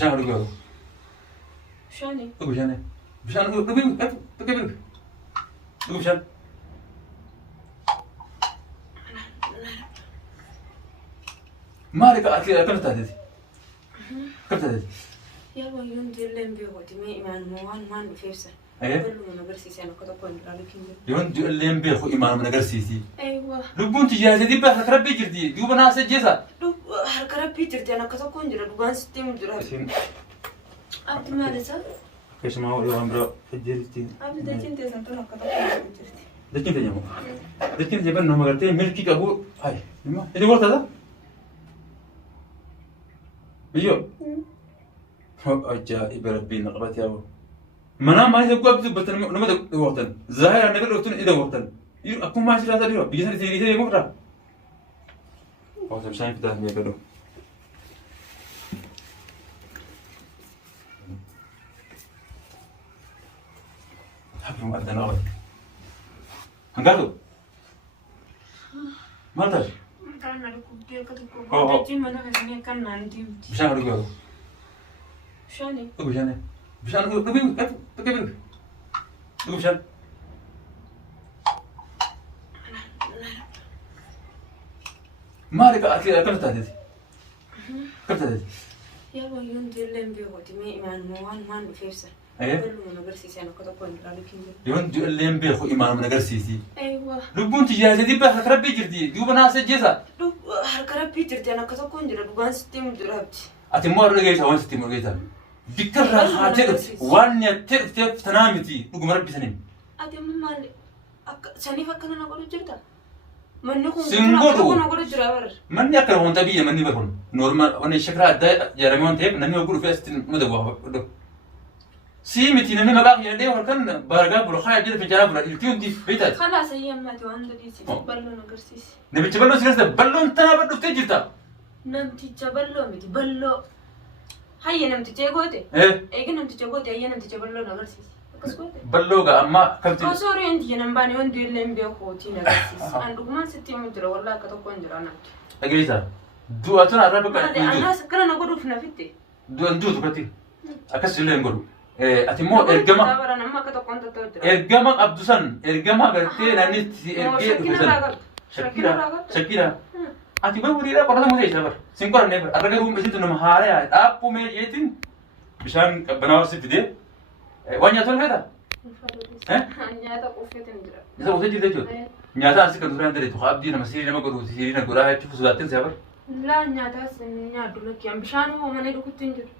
بشان رجعوا شاني بشان رجعوا تكبر بشان مالك أكلت هذه أكلت هذه يا ويون دلهم بيغوتي ما إيمان موان مان بفيرسا أيه كل من نقرسي سنة كده كون لكن يون اللي بيخو إيمان من غرسيسي أيوة لبون تجهز دي بس ربي جردي دوب ناس جيسا لو هركرا بيتر تي أنا كده كون جرا دوبان ستيم جرا أبد ما لسه كيش ما هو يوم برا فجرتي أبد ده جنتي سنتنا كده كون بيترتي ده كيف تجمع ده كيف جبنا إنه مقالتين ملكي كابو هاي لما اللي ورثة ده بيجو هو أجا ربي نقبت يا أبو منا ما يسوق أبد بس نما ده وقتن ظاهر أنا قلت لهم إذا وقتن أكون ما أشيل هذا اليوم بيجي سيري مقرأ هو سامسونج في ده مية كده حبي ما أدنى أول هنقولوا ما تاج كان نركب كده كده كده جيم أنا كذا كان ناندي بشان رجعوا شاني بشان رجعوا تكبر بشان مالك أكلت هذه أكلت هذه يا ويون دلهم بيغوتي ما إيمان موان مان بفيرسا أيه كل من نقرسي سنة كده كون لكن يون اللي بيخو إيمان من غرسيسي أيوة لبون تجهز دي بس ربي جردي دوب ناس جيسا لو هركرا بيتر تي أنا كده كون جرا دوبان ستيم جرا أتمر رجعت وان ستي مرجعت بكرة هاتف وان يتف تنامتي بقوم ربي سنين أدي ماما سني فكنا نقول جرتا من نكون سنقولوا. نقول جرا بر من يكره هون تبيه من يبرون نورمال وانا الشكرا دا جرمون تيب نمي يقولوا في استن مدوا سيمتي نمي مباق يدي وكان بارغا بروخا جد في جراب التيوم دي بيتات خلاص أيام ما توان دليسي بلو نقرسيس نبي تبلو سيرس بلون تنا بدو تجرتا نمتي جبلو متي بلو هيا نمتي جيغوتي ايه إيه نمتي جيغوتي هيا نمتي جبلو نقرسيس كسكوتي بلوغا اما كنت كسوري أنتي نمباني وندي اللي مبيخوتي نقرسيس عندك ما ستي مدرا والله كتكون جرا نمتي اجريتا دو اتنا ربك أنا سكرنا نقول في نفتي دو اندو تكتي اكسر لين قولوا اتمو ارجما أنا ما كتكون تتوجرا ارجما عبدسن ارجما غرتي نانيت ارجي شكيرا ati bar wuri da kwata mu sai sabar sin kwara ne bar arga rum bisin tunum hare ya apu me yetin bishan banawa sit de wanya ton hada نياتا قفتن جرا isa usai jide chot nyata asika duran dare to abdi na masiri na maguru siri na gura ya chufu sudatin sabar لا نياتا سنيا دولك يام بشانو ومن يدكتين جرا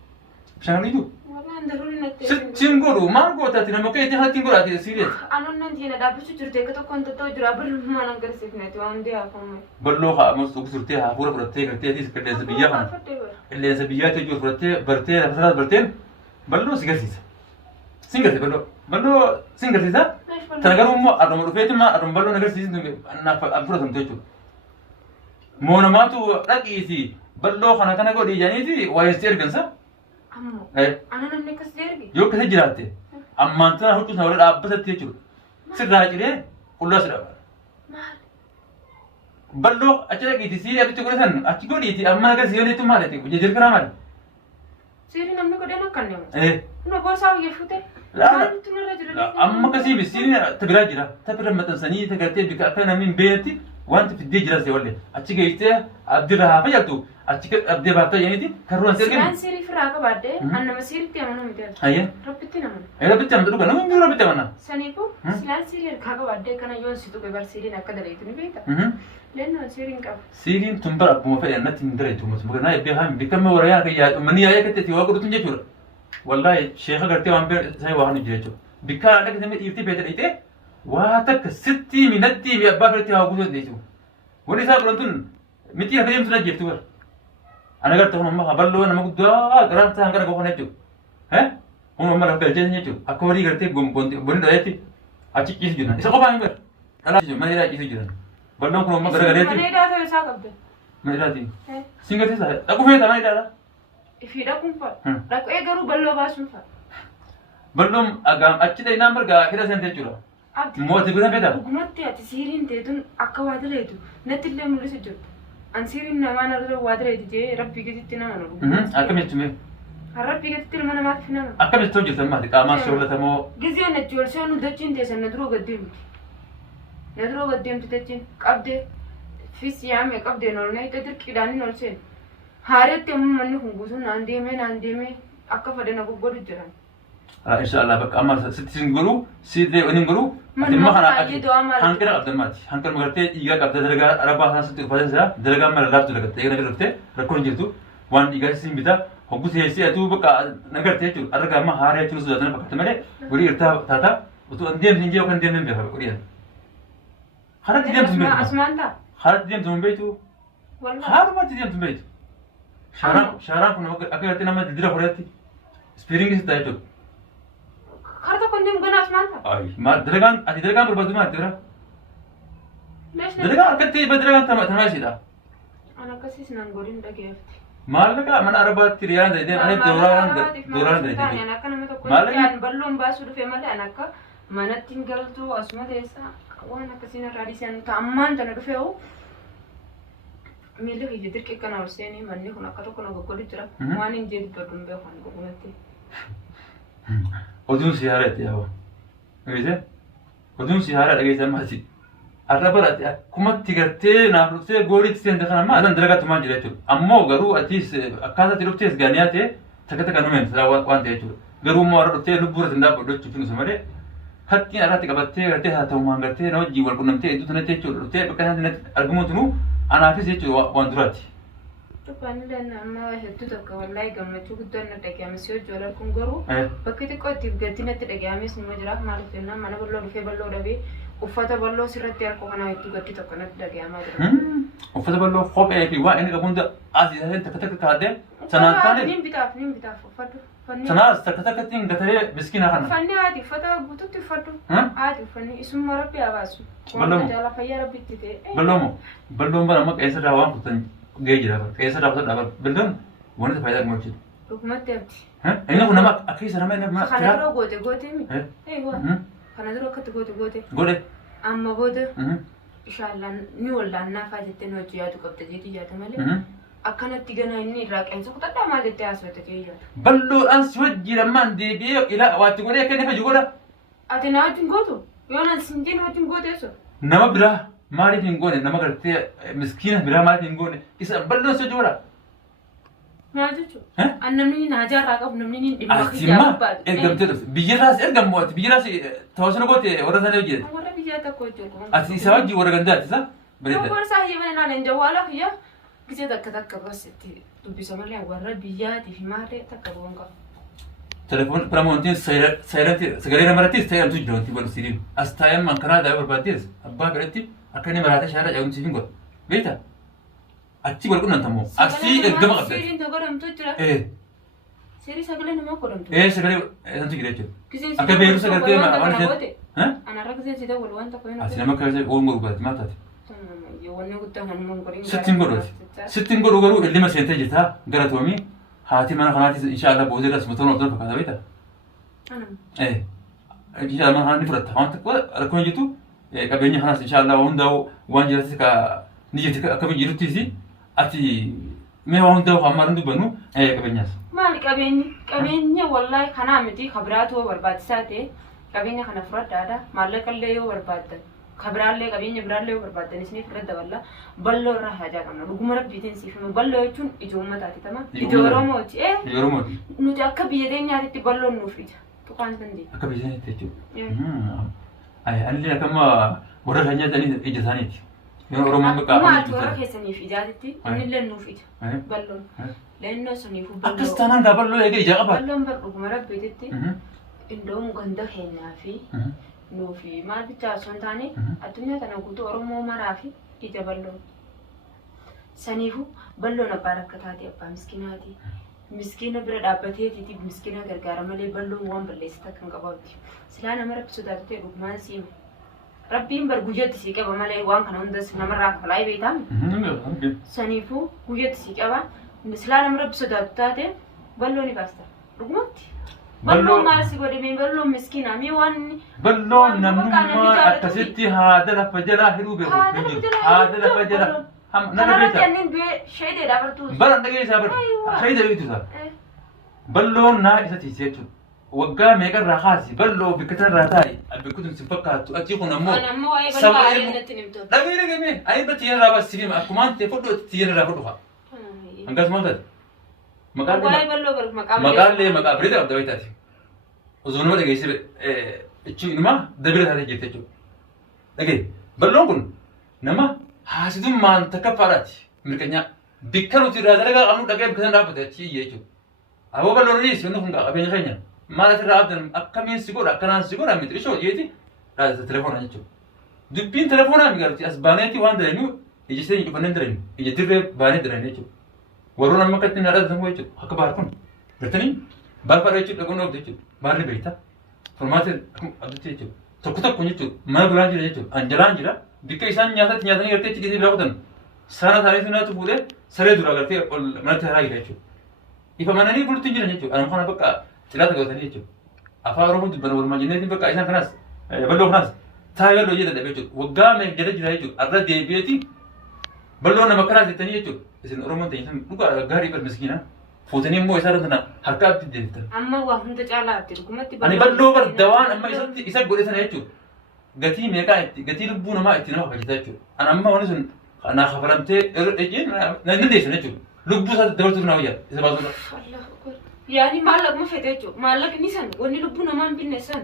bishan ni tu والله ندروني نت sin goru mar go ta tina makai tin hatin gura ti siri أنا ننتي أنا دابش جرتي كتكون تتوجرا بر ما نقدر سيفنتي وعندي أفهم ballo ha mus tu surte ha pura furate garte ti skade zabiya han اللي زبيات جو فرته برتين مثلا برتين بلو سيجاسيس سينجر بلو سينجر سيسا تنقلوا مو أرم رفيت ما أرم بلو نقدر سيسن أنا أفرض تمتجو مونا ما تو رأيتي بلو خنا كنا قولي جانيتي ويستير كنسا أمو إيه أنا نمني كسيربي يو كذا جراتي أما أنت هو تو نقول أبدا تيجو سر راجع ليه كلها سر بلو أشياء كذي سيري أبي تقول سن أشياء كذي أما نقدر سيري تو مالتي بجدير كنا مال سيري نمني كده نكني إيه إنه بورسا ويفوته لا لا أما كسي بسيني تبرا جرا تبرا مثلا سني تكاتي بكافنا من بيتي وأنت في الدي جرا سوالي أشيك إيته عبد الله فجأتو أشيك عبد الله يعني دي كروان سيركن سيران سيري فراغ بعده أنا مسيري تيمانو ميتال هيا ربطي نمن إذا بتجمع تلو كنا مين بيرو بتجمعنا سنيكو سيران سيري ركاغ بعده كنا يون سيتو ببر سيري نكذا ليتني بيتا لأنه سيرين كاف سيرين تنبر أبو ما في أن تندري تومس مكنا يبي هم بكم ورايا كيا مني أيا كتير واقول تنجي شورا والله شيخ قرتي وان بير زي واحد يجيجو بكا أنا كده يفتي بيتر إيته واتك ستي منتي بيبقى فرتي هاوجو ديجو وني سافر أنتون متي هفيم سنا جيفتو بر أنا قلت هم ما خبرلو أنا ما قد قرأت هنگنا كوه نجو ها هم ما رفع جن نجو أكوري قرتي بون دايتي أشيك كيس جنا إسا قبائن بر كلا جو ما يلا كيس جنا بلون كلهم ما قرأ قريتي من يدا ثلاثة ساقبده ما يلا دي سينغر تيسا أكو فيه تما يلا في داكم فا لك إيه قرو بلو باسم فا بلوم أقام أشيدا ينامر كا كذا سنتي جورا موت بيدا بيدا بقمتي أتسيرين تيتون أكواد ليتو نتلي ملوس جود أنسيرين نمان أرد واد ليتو جي ربي كذي تنا منو أكمل تمي Harabbi gatti ilma namaatti fi nama. Akkamitti hojjetan maati qaamaan sooratamoo. Gizeen achi ol seenu dachiin teessan na duroo gaddeemti. Na duroo gaddeemti dachiin qabdee fis yaame qabdeen ol na hiika dirqiidhaan ol seenu. Haareetti amma manni kun guutuun naan deemee akka fadana goggodu jiran. Inshallah bakka amma sitti sin godhu sitti waliin godhu. Dhimma kana hanqina qabdan maati. Hanqina magartee dhiigaa qabda dalagaa arabaa sana sitti uffatee jira. Dalagaa mala laaftu dalagaa eegana galaftee rakkoo hin jirtu. Waan dhiigaa sin bita. Hoggus heessee atuu bakka nagartee jechuudha. Arga amma haaree jechuun sodaatana fakkaata malee walii irtaa taata. Utuu an deemtu hin jiru kan deemneen beeka qoriyan. Haratti deemtu hin beektu. Asumaan ta'a. Haratti deemtu hin beektu. Haarumatti deemtu hin beektu. Shaaraan kun akka gartee nama didira fudhatti. Ispiiriingii sitti ta'a jechuudha. Karta kun deemu gana asumaan ta'a. Ayi maal dalagaan barbaadu maal dira? Dalagaan akkatti dalagaan tamaa isidha. An akkasiis nan godhin dhageefti. Maallaqa mana arabaatti riyaan ta'e ani dooraan ta'e. Akka nama tokko balloon baasuu dhufee malee an akka manatti hin galtu asuma teessa waan akkasiin irraa dhiisanii ta'ammaan tana dhufee hoo miilli kiyya dirqii kana ol seenii manni kun akka tokko na goggodu jira waan hin jedhu badduun beekan gogumatti. Oduun si haara itti yaa'u. Dhageessee? Oduun si haara dhageessan maati? Arraba ati akkumatti gartee naaf dhuftee gooliitti seente kana ammaa asan dalagaatti maal jira jechuudha. Ammoo garuu atis akkaataatti dhuftees gaaniyaa ta'e takka takka numeen silaa waan ta'e jechuudha. Garuu immoo warra dhuftee lubbuu irratti hin dhaabbadhu jechuuf hin malee hattiin irratti qabattee gartee haa ta'umaan gartee na wajjin wal qunnamtee iddoo sanatti jechuudha dhuftee bakka isaatti natti argamuutu anaafis jechuudha waan duraatti. Dhufaanileen amma hedduu tokko wallaahi gammachuu guddaan na dhaga'ames yoo joolan kun garuu bakki xiqqoo itti gatii natti dhaga'ames nima jira maaliif jennaan mana bal'oo dhufee bal'oo dhabee uffata bal'oo sirratti harkoo kanaa hedduu gatii tokko natti dhaga'amaa jira. Uffata bal'oo kophee fi waan inni qabu hunda asii asii takka takka kaadee sanaan taane. Nin bitaaf uffadhu. Sanaas takka takkatti hin gatee miskiina kana. Uffanni haati uffata guutuutti uffadhu. Haati uffanni isuma rabbi habaasu. Bal'oomo. Jaala fayyaa rabbitti ta'e. Bal'oomo. Bal'oon bara amma qeessa irraa waan kutan gahee jira. Qeessa irraa kutan dhaabaa. Bal'oon wanti faayidaa akkuma hojjetu. Dhugumatti abdi. Inni kun nama akka isa nama inni kana dura goote mi? Kana dura akkatti goote. Godhe. Amma booda inshaallah ni wallaannaa jettee hojii yaadu qabda jeetii yaada malee. Akkanatti gana inni irraa qeensa kutadhaa maal jettee haasawate jechuudha. Bal'oodhaan si wajjin ammaan deebi'ee ilaa waatti godhee akka inni fayyadu godha. Ati na wajjin gootu yoo nan sinjiin wajjin gooteessu. Nama biraa maaliif hin goone nama gartee miskiina biraa maaliif hin goone isa bal'oon si wajjin godha. Maal jechuudha? An namni naajaarraa qabu namni dhimma kiyyaa barbaadu. Ergamtee dhufte biyyarraas ergamu ati biyyarraas tawaasuna goote warra sana hojjete. Warra biyyaa takka hojjetu. Ati isa wajjin warra gandaati isa bareeda. Tokko isaa hiyyamanii naan jawwaala kiyyaa. Gisee takka basitti dubbisa malee warra biyyaatiif maalee takka boon qabu. Telefoon piraamoontiin saayilantii sagalee namarrattis taa'amtu jira wanti godhu siiriin. As taa'an man kanaa daa'ima barbaaddees abbaa biratti akka inni maraatee shaara caa'umsiif hin godhu. Beektaa? Achi wal qunnamtamoo. Asii ergama qabda. Siiriin tokko godhamtu jira. Siirii sagalee namaa godhamtu. Sagalee santu jira jechuudha. Akka beekumsa gartee waan ishee. Anarra gisee si ta'u wanta qoyina. Asi nama kaasee oon godhu baate maal taate? Wanni guddaan kan mun godhin. Sittiin godhuuti. Sittiin godhu garuu illima seentee jirta galatoomii haati mana kanaatis inshaallah boodee as mutoon of fakkaata beektaa? Inshaallah mana kanaa ni fudhatta waan tokko rakkoo jirtu qabeenya kanaas inshaallah hundaa'u waan jiratis ni jirti akkamiin jiruttis ati mee waan hundaa'u hammaan hin dubbannu qabeenyaas. Maali qabeenya wallaahi kanaa miti kabiraatu barbaachisaa ta'e qabeenya kana fudhadhaadha maallaqa illee yoo barbaaddan. Kabiraallee qabeenya biraallee yoo barbaaddan isiniif irra daballa bal'oo irraa haajaa qabna dhuguma rabbiitiin siif himu bal'oo jechuun ijoo uummataati tama ijoo Oromooti ijoo Oromooti nuti akka biyya teenyaatitti bal'oon nuuf ija tuqaan dandeenya akka biyya teenyaatti jechuudha anillee akkama warra kan nyaatanii ija isaaniiti yoo Oromoon bakka maati warra keessaniif ijaatitti innillee nuuf ija bal'oon leennoo suniif akkas taanaan gaa bal'oo eegee ijaa qaba bal'oon bar dhuguma rabbiititti indoom ganda keenyaa fi nuufi maal bichaa osoo hin taane addunyaa kana guutuu Oromoo maraa fi ija bal'oo. Saniifuu bal'oon abbaa rakkataati abbaa miskiinaati. Miskiina bira dhaabbateetiiti miskiina gargaara malee bal'oon waan balleessita kan qabaatti. Silaa nama rabbi sodaatu ta'e dhugumaan siima. Rabbiin bar guyyatti sii qaba malee waan kana hundas namarraa kafalaa beektaami. Saniifuu guyyatti sii qaba. Silaa nama rabbi sodaatu taate bal'oo ni baasta. Dhugumatti. Balloon maal si godhame balloon miskiina mi waan balloon namummaa akkasitti haada lafa jalaa hidhuu beeku haada lafa jalaa nama beektaa kanarratti du'e shayideedha bartuutu bara dhagee isaa bara shayida beektu isaa Balloon naa isa tiisee jechuudha. Waggaa meeqarraa haasi balloo bikkatarraa taa'e bikkutun si fakkaattu achi kun ammoo Anammoo waa'ee bal'oo baay'ee natti nimtoota. dhagee dhagamee ayibba tiyyarraa bas sifima akkumaan ta'e fudhu tiyyarraa fudhu haa. Akkasumas ta'e Waa'ee bal'oo bar maqaallee maqaa bireeta qabda wayitaati. Osoo nama dhageessire jechuun inuma dabira taatee jirti jechuudha. Dhagee balloon kun nama haasitummaan takkaffaadhaati mirkanyaa bikka nuti irraa dalagaa qabnu dhagee bikka dhaabbate achi iyyee jechuudha. Aboo balloonnis yommuu kun qabeenya keenya maal asirraa abdan akkamiin si godha akkanaan si godha miti ishoo jeeti dhaadata telefoonaa jechuudha. Dubbiin telefoonaa migaarti as baaneetti waan dalanii ija ishee cufannee dalanii ija dirree baanee dalanii jechuudha. Warroon amma akkatti na dhaadatan jechuudha akka baar kun gartanii baar fadha jechuudha dhagoon oobda jechuudha baarri beektaa formaatee abdutti jechuudha. Tokko tokko jechuudha mana biraan jira jechuudha anjalaan jira bikka isaan nyaatatti nyaatanii gartee itti dhiisanii raawwatan saana isaanii sinaatu fuudhee saree duraa gartee ol manatti haraa jira jechuudha. Ifa mananii bultiin jiran jechuudha. Anam kana bakka cilaata qabatanii jechuudha. Afaan Oromoo dubban walumaa jenneetiin bakka isaan kanaas balloo kanaas taa'ee balloo jedha dhabe jechuudha. Waggaa meeqa jala jira jechuudha. Arra deebi'eeti balloo nama kanaas jettanii jechuudha. Isin Oromoon ta'e dhugaa gaarii bar miskiina. Fuutanii immoo isaa irratti harka abdi deebitan. Amma waa hunda caalaa abdi dhugumatti Ani balloo bar dawaan amma isatti isa godhe sana jechuudha. Gatii meeqaa itti gatii lubbuu namaa itti nama fayyada jechuudha. Ani amma wanni sun naa kafalamtee irra ejjeen na deessan jechuudha. Lubbuu isaa dabaltuuf na wayyaa isa baasuudha. Yaani maallaquma fedhe jechuudha. Maallaqni san wanni lubbuu namaa hin binne san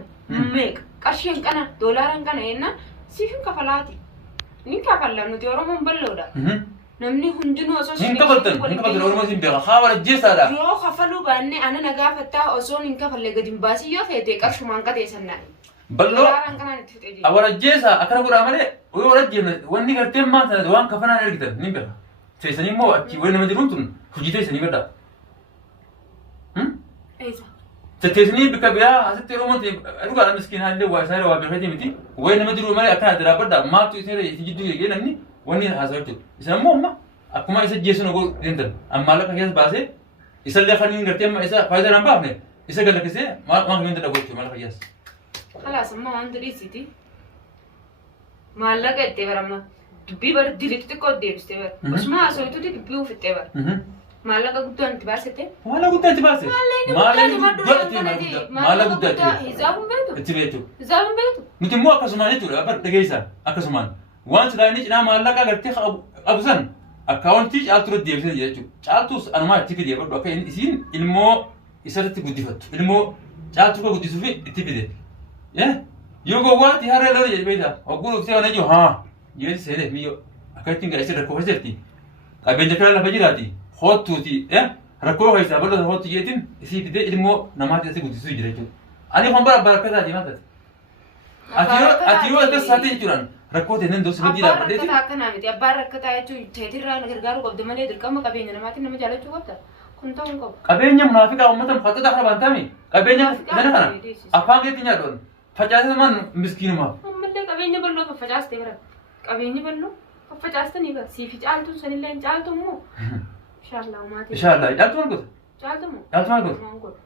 meeqa qarshiin kana doolaaran kana jennaan siif hin kafalaati. Ni kafallan nuti Oromoon balloodha. Namni hundinuu osoo hin kafaltan Oromoo siin beeka haa wal ajjeessaadha. Yoo kafaluu baannee ana na gaafattaa osoo hin kafalle gadi hin baasii yoo feete qarshumaan qateessannaan. Balloo wal ajjeessaa akkana godhaa malee yoo wal ajjeefne wanni garteen maan sana waan kafanaan argitan ni beeka. Teessanii immoo achi wayii nama jiruun tun hojii teessanii baddaa. Teessanii bikka biraa asitti Oromoo ta'e dhugaadha miskiinaa illee waa isaa waa beekatii miti wayii nama jiru malee akkana adda baddaa maaltu isin isin jidduu eegee namni wanni haasaa jechuudha. Isin ammoo amma akkuma isa jeessuun ogoo deemtan amma lafa keessa baasee isa illee kan hin gartee amma isa faayidaa naan baafne isa galakkisee waan kan hin dadhabu jechuudha mallaqa kiyyaas. Kalaas amma waan duriisiiti. Maallaqa itti baramma. Dubbii bar dilitti xiqqoo deebistee bar. Osuma haasawituuti dubbii ufittee bar. Maallaqa guddaan itti baasete. Maallaqa guddaa itti baase. Maallaqa guddaa hisaabun beektu. Itti beektu. Hisaabun beektu. Nuti immoo akkasumaan jechuudha bar dhageessaa akkasumaan waan sidaanii cinaa maallaqa gartee qabusan akkaawuntii caaltuu irratti deebisee jechuudha. Caaltuus anumaa itti fidee badhu akka isiin ilmoo isarratti guddifattu. Ilmoo caaltuu ka guddisuuf itti fide. Yoo gowwaatti harree lola jedhe beektaa hogguu dhuftee waan ajju haa jeesi seenee miyyoo akka ittiin gaa'isee rakkoo keessatti qabeenya kana lafa jiraati hoottuuti rakkoo keessaa bal'oota hoottu jeetiin isii fidee ilmoo namaatti asii guddisuu jira jechuudha. Ani kan bara barakkataa deemaa taate. Ati yoo akkas taate jechuudhaan rakkoo ta'e nan dosi badii dhaabbateeti. Abbaan rakkataa akkanaa miti. Abbaan rakkataa jechuun teetirraa gargaaruu qabda malee dirqama qabeenya namaatiin nama jaalachuu qabda. Kun ta'uu hin qabu. Qabeenya munaafiqaa uummatan faxaxaa kana baantaami. Qabeenya mana kana afaan keetti nyaadhoon facaasee man miskiinumaaf. Ammallee qabeenya bal'oo faffacaastee bara. Qabeenyi bal'oo faffacaastanii bara. Siifi caaltuun sanillee hin caaltu immoo. Inshaallah uumaati. Inshaallah caaltu maal godha? Caaltu moo? Caaltu maal godha?